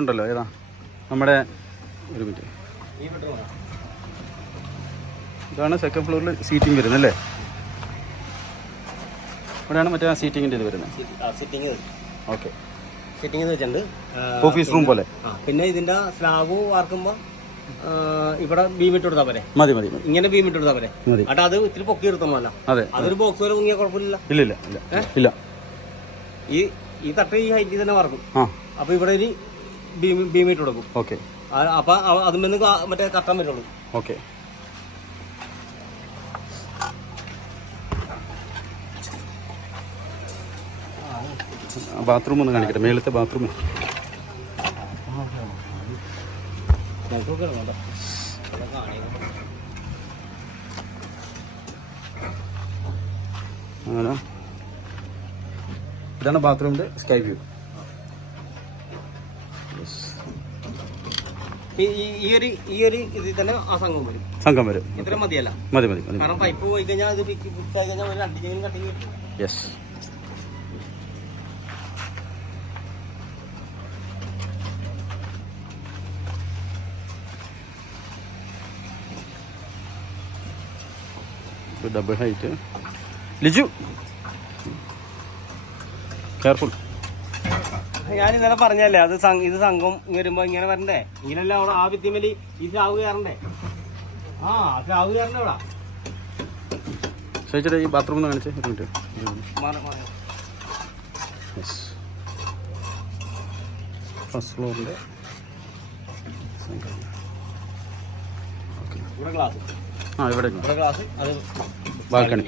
ഉണ്ടല്ലോ ഏതാ നമ്മുടെ ഒരു മിനിറ്റ്, ഇതാണ് സെക്കൻഡ് ഫ്ലോറിൽ സീറ്റിംഗ് വരുന്നത് അല്ലേ? ഇവിടെയാണ് മറ്റേ ആ സീറ്റിങ്ങിൻ്റെ ഇത് വരുന്നത്. ഓക്കെ, സിറ്റിംഗ് വെച്ചിട്ടുണ്ട്, ഓഫീസ് റൂം പോലെ. പിന്നെ ഇതിന്റെ സ്ലാബ് വാർക്കുമ്പോൾ ഇവിടെ ബീം ഇട്ട് കൊടുത്താൽ പോരെ? മതി മതി മതി, ഇങ്ങനെ ബീം ഇട്ട് കൊടുത്താൽ പോരെ? മതി. അട്ട് അത് ഇത്തിരി പൊക്കി എടുത്തോമല്ല. അതെ, അതൊരു ബോക്സ് വരെ മുങ്ങിയാൽ കുഴപ്പമില്ല. ഇല്ല ഇല്ല ഇല്ല ഇല്ല. ഈ തട്ട് ഈ ഹൈറ്റിൽ തന്നെ വാർക്കും. അപ്പൊ ഇവിടെ ഒരു ബീം ഇട്ട് കൊടുക്കും. ഓക്കെ, അപ്പൊ അതുമെന്ന് മറ്റേ കത്താൻ പറ്റുള്ളൂ. ഓക്കെ. ബാത്റൂം ഒന്ന് കാണിക്കട്ടെ, മേളത്തെ ബാത്റൂം. അങ്ങനെ ഇതാണ് ബാത്റൂമിന്റെ സ്കൈ വ്യൂ. ഈ ഒരു ഇതിൽ തന്നെ ആ സംഘം വരും. ഇത്ര മതിയല്ല? മതി മതി മതി. കാരണം പൈപ്പ് പോയി കഴിഞ്ഞാൽ ഇത് ഫിക്സ് ആയി കഴിഞ്ഞാൽ ഒരു രണ്ടിനെങ്കിലും കട്ടിങ് കിട്ടും. Yes. Double height. Liju careful. ഞാൻ ഇന്നലെ പറഞ്ഞല്ലേ, അത് ഇത് സംഘം വരുമ്പോ ഇങ്ങനെ വരണ്ടേ? ഇങ്ങനല്ല അവിടെ ആ ഭിത്തിമേലി ഈ സ്ലാവ് കയറണ്ടേ? ആ സ്ലാവ് കയറണ്ടേ ഇവിടെ? ചോദിച്ചിട്ട് ഈ ബാത്റൂം ഒന്ന് കാണിച്ചേ ഒരു മിനിറ്റ്. ഫസ്റ്റ് ഫ്ലോറിൻ്റെ ഇവിടെ ഗ്ലാസ്. ഇവിടെ ഗ്ലാസ്, അത് ബാൽക്കണി.